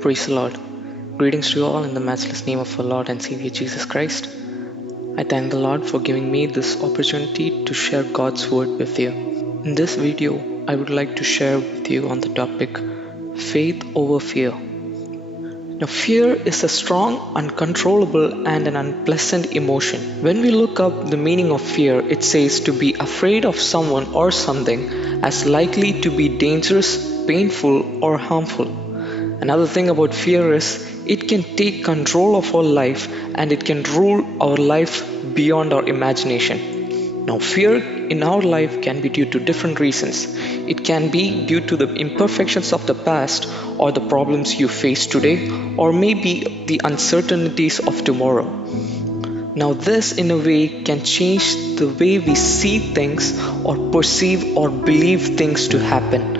Praise the Lord. Greetings to you all in the matchless name of our Lord and Savior Jesus Christ. I thank the Lord for giving me this opportunity to share God's word with you. In this video, I would like to share with you on the topic faith over fear. Now, fear is a strong, uncontrollable, and an unpleasant emotion. When we look up the meaning of fear, it says to be afraid of someone or something as likely to be dangerous, painful, or harmful. Another thing about fear is it can take control of our life and it can rule our life beyond our imagination. Now, fear in our life can be due to different reasons. It can be due to the imperfections of the past or the problems you face today, or maybe the uncertainties of tomorrow. Now, this in a way can change the way we see things or perceive or believe things to happen.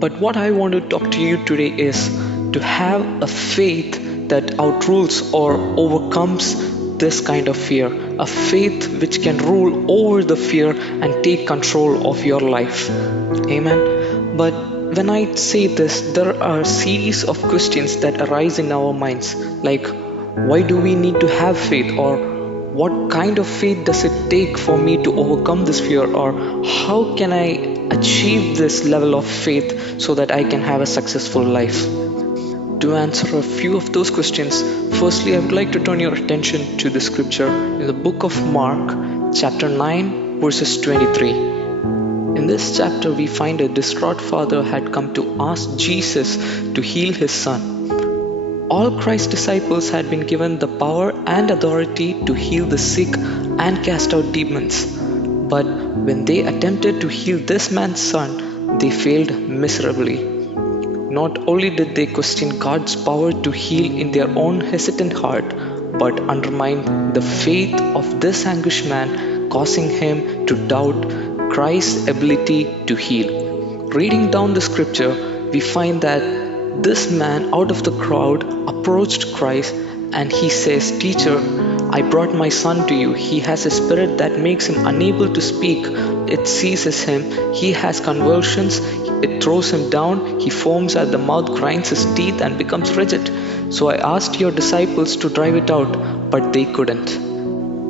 But what I want to talk to you today is to have a faith that outrules or overcomes this kind of fear, a faith which can rule over the fear and take control of your life. Amen. But when I say this, there are a series of questions that arise in our minds, like why do we need to have faith, or what kind of faith does it take for me to overcome this fear, or how can I achieve this level of faith so that I can have a successful life? To answer a few of those questions, firstly, I would like to turn your attention to the scripture in the book of Mark, chapter 9, verses 23. In this chapter, we find a distraught father had come to ask Jesus to heal his son. All Christ's disciples had been given the power and authority to heal the sick and cast out demons. But when they attempted to heal this man's son, they failed miserably. Not only did they question God's power to heal in their own hesitant heart, but undermined the faith of this anguished man, causing him to doubt Christ's ability to heal. Reading down the scripture, we find that this man out of the crowd approached Christ and he says, "Teacher, I brought my son to you. He has a spirit that makes him unable to speak. It seizes him. He has convulsions. It throws him down. He foams at the mouth, grinds his teeth, and becomes rigid. So I asked your disciples to drive it out, but they couldn't."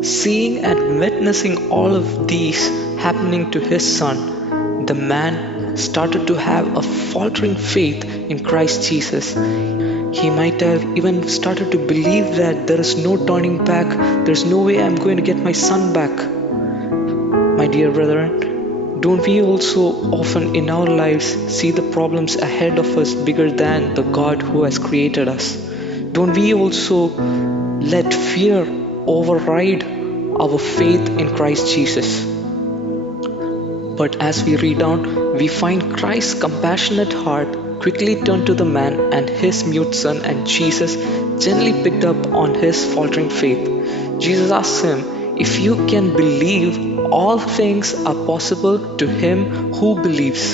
Seeing and witnessing all of these happening to his son, the man started to have a faltering faith in Christ Jesus. He might have even started to believe that there is no turning back, there's no way I'm going to get my son back. My dear brethren, don't we also often in our lives see the problems ahead of us bigger than the God who has created us? Don't we also let fear override our faith in Christ Jesus? But as we read on, we find Christ's compassionate heart quickly turned to the man and his mute son, and Jesus gently picked up on his faltering faith. Jesus asked him, "If you can believe, all things are possible to him who believes."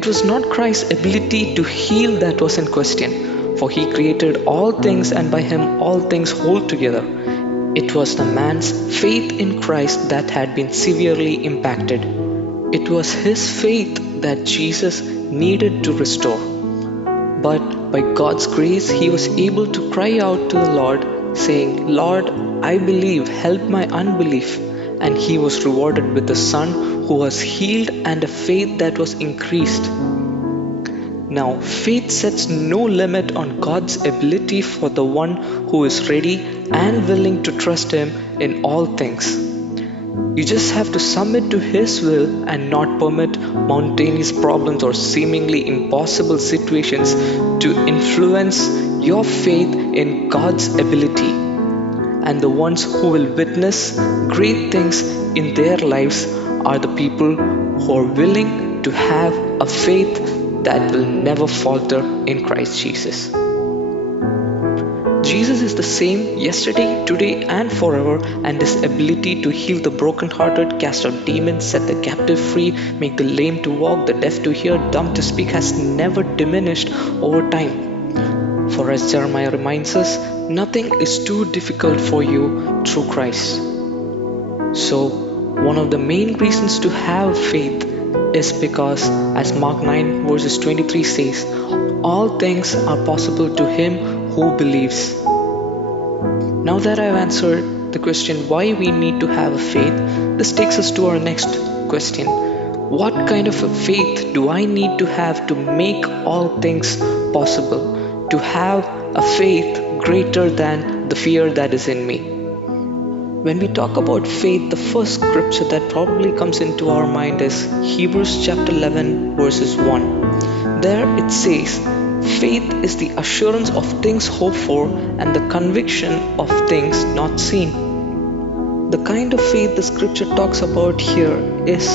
It was not Christ's ability to heal that was in question, for he created all things and by him all things hold together. It was the man's faith in Christ that had been severely impacted. It was his faith that Jesus needed to restore. But by God's grace, he was able to cry out to the Lord, saying, "Lord, I believe, help my unbelief." And he was rewarded with a son who was healed and a faith that was increased. Now, faith sets no limit on God's ability for the one who is ready and willing to trust him in all things. You just have to submit to his will and not permit mountainous problems or seemingly impossible situations to influence your faith in God's ability. And the ones who will witness great things in their lives are the people who are willing to have a faith that will never falter in Christ Jesus. Jesus is the same yesterday, today, and forever, and his ability to heal the brokenhearted, cast out demons, set the captive free, make the lame to walk, the deaf to hear, dumb to speak has never diminished over time. For as Jeremiah reminds us, nothing is too difficult for you through Christ. So, one of the main reasons to have faith is because, as Mark 9 verses 23 says, all things are possible to him who believes. Now that I've answered the question why we need to have a faith, this takes us to our next question. What kind of a faith do I need to have to make all things possible? To have a faith greater than the fear that is in me. When we talk about faith, the first scripture that probably comes into our mind is Hebrews chapter 11 verses 1. There it says, faith is the assurance of things hoped for and the conviction of things not seen. The kind of faith the scripture talks about here is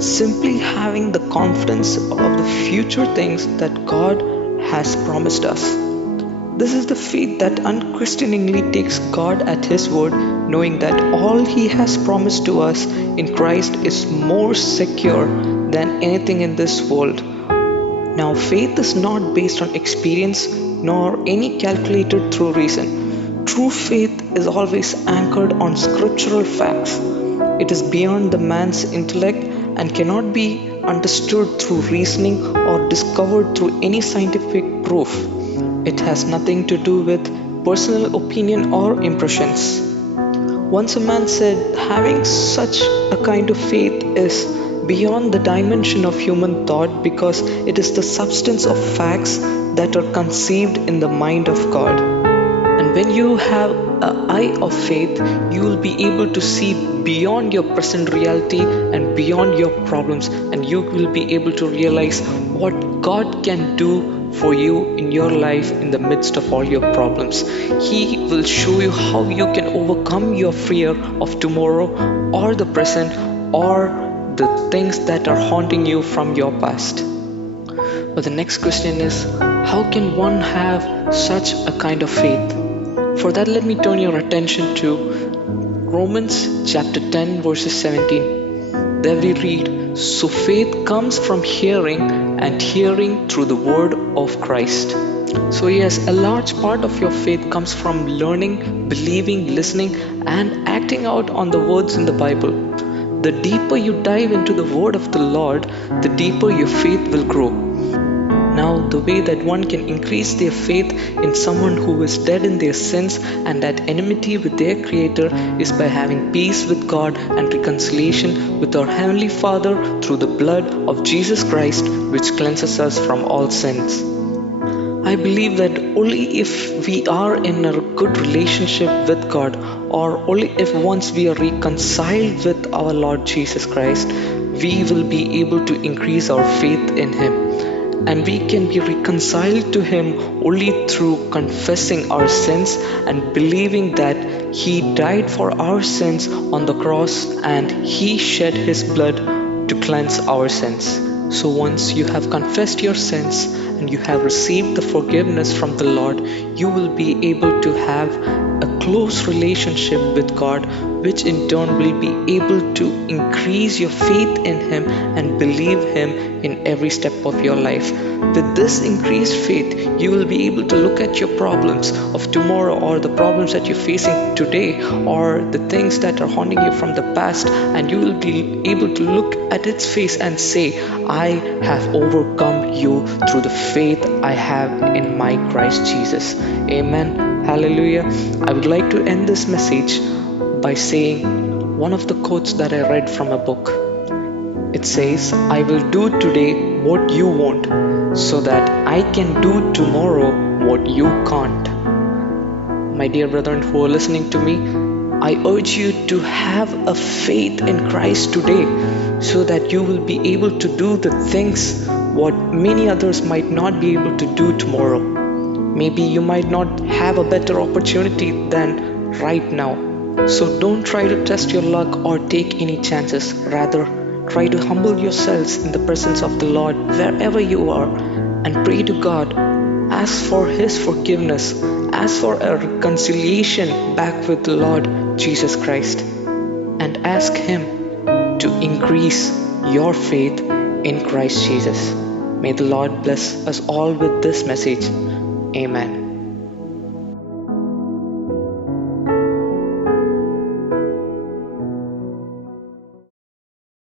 simply having the confidence of the future things that God has promised us. This is the faith that unquestioningly takes God at His word, knowing that all He has promised to us in Christ is more secure than anything in this world. Now, faith is not based on experience nor any calculated through reason. True faith is always anchored on scriptural facts. It is beyond the man's intellect and cannot be understood through reasoning or discovered through any scientific proof. It has nothing to do with personal opinion or impressions. Once a man said, having such a kind of faith is beyond the dimension of human thought because it is the substance of facts that are conceived in the mind of God. And when you have an eye of faith, you will be able to see beyond your present reality and beyond your problems, and you will be able to realize what God can do for you in your life in the midst of all your problems. He will show you how you can overcome your fear of tomorrow or the present or the things that are haunting you from your past. But the next question is, how can one have such a kind of faith? For that, let me turn your attention to Romans chapter 10 verses 17. There we read, so faith comes from hearing and hearing through the word of Christ. So yes, a large part of your faith comes from learning, believing, listening and acting out on the words in the Bible. The deeper you dive into the word of the Lord, the deeper your faith will grow. Now, the way that one can increase their faith in someone who is dead in their sins and at enmity with their Creator is by having peace with God and reconciliation with our Heavenly Father through the blood of Jesus Christ, which cleanses us from all sins. I believe that only if we are in a good relationship with God, or only if once we are reconciled with our Lord Jesus Christ, we will be able to increase our faith in Him. And we can be reconciled to Him only through confessing our sins and believing that He died for our sins on the cross and He shed His blood to cleanse our sins. So once you have confessed your sins and you have received the forgiveness from the Lord, you will be able to have a close relationship with God, which in turn will be able to increase your faith in Him and believe Him in every step of your life. With this increased faith, you will be able to look at your problems of tomorrow or the problems that you're facing today or the things that are haunting you from the past, and you will be able to look at its face and say, I have overcome you through the faith I have in my Christ Jesus. Amen. Hallelujah. I would like to end this message by saying one of the quotes that I read from a book. It says, I will do today what you won't, so that I can do tomorrow what you can't. My dear brethren who are listening to me, I urge you to have a faith in Christ today, so that you will be able to do the things what many others might not be able to do tomorrow. Maybe you might not have a better opportunity than right now. So don't try to test your luck or take any chances. Rather, try to humble yourselves in the presence of the Lord wherever you are and pray to God. Ask for His forgiveness. Ask for a reconciliation back with the Lord Jesus Christ. And ask Him to increase your faith in Christ Jesus. May the Lord bless us all with this message. Amen.